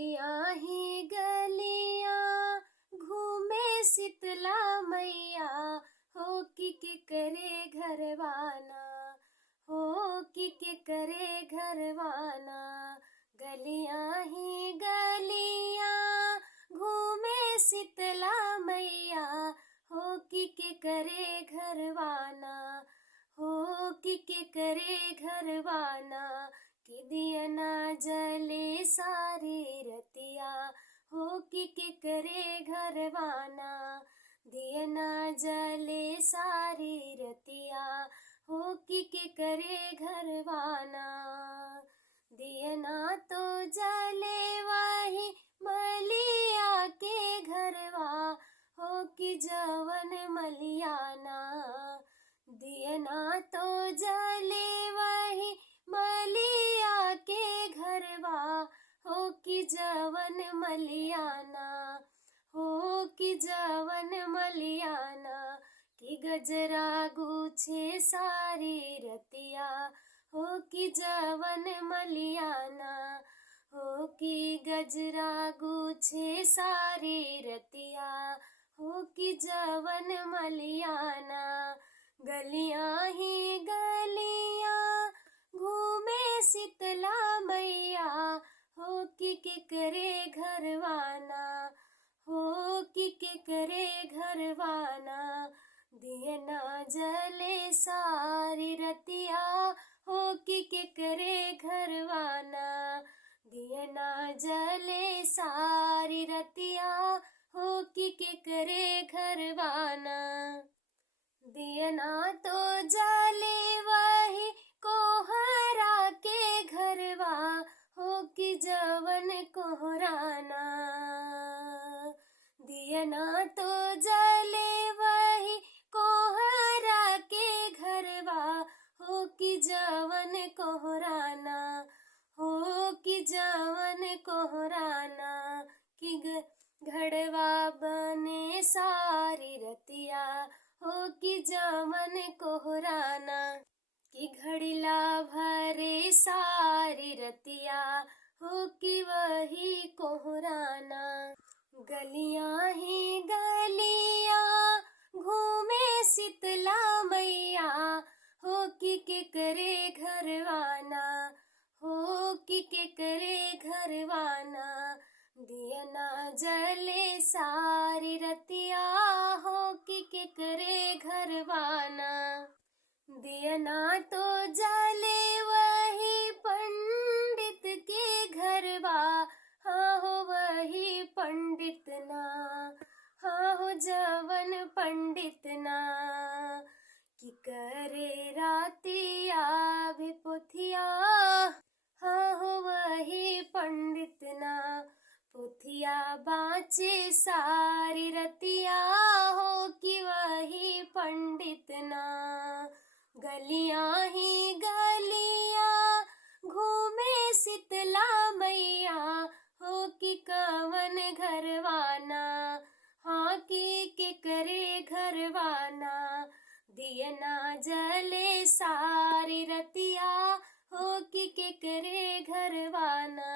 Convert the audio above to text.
गलियां ही गलियां घूमे शीतला मैया, हो कि के करे घरवाना, हो कि के करे घरवाना। गलियां ही गलियां घूमे शीतला मैया, हो कि के करे घरवाना, हो कि के करे घरवाना। कि दिया ना जले सारी रतिया, हो कि के करे घरवाना। दिया ना जले सारी रतिया, हो कि के करे घरवाना। दिया ना तो जले वही मलिया के घरवा, हो कि जवन मलियाना। दिया ना तो जले वही मलिया के घरवा, हो कि जवन मलियाना, हो कि जवन मलियाना। कि गजरा गुछे सारी रतिया, हो कि जवन मलियाना, हो कि गजरा गुछे सारी रतिया, हो कि जवन मलियाना। गलियां ही गलियां घूमे शीतला मैया, हो कि के करे घरवाना, हो कि के करे घरवाना। दिया ना जले सारी रतिया, हो कि के करे घरवाना। दिया ना जले सारी रतिया, हो कि के करे घरवाना। दिया ना तो जले वही कोहरा के घरवा, हो कि जवन कोहराना। दिया ना तो जले वही कोहरा के घरवा, हो कि जवन कोहराना, हो कि जवन कोहराना। कि घड़वा बने सारी रतिया, हो कि जवन कोहराना। कि घड़िला भरे सारी रतिया, हो कि वही कोहराना। गलियां ही गलियां घूमे शीतला मैया, हो कि के करे घरवाना, हो कि के करे घरवाना। दिया ना जले सारी रतिया, हो कि के करे घरवाना। दिया ना तो जले वही पंडित के घरवा, हाँ हो वही पंडित ना, हाँ हो जवन पंडित ना। कि करे रातिया भी पोथिया, हाँ हो वही पंडित ना। पोथिया बाँचे सारी रतिया, हो कि वही पंडित ना। गलियां ही गलियां घूमे शीतला मैया, हो कि कवन घरवाना, हाँ कि के करे घरवाना। दिया ना जले सारी रतिया, हो कि के करे घरवाना।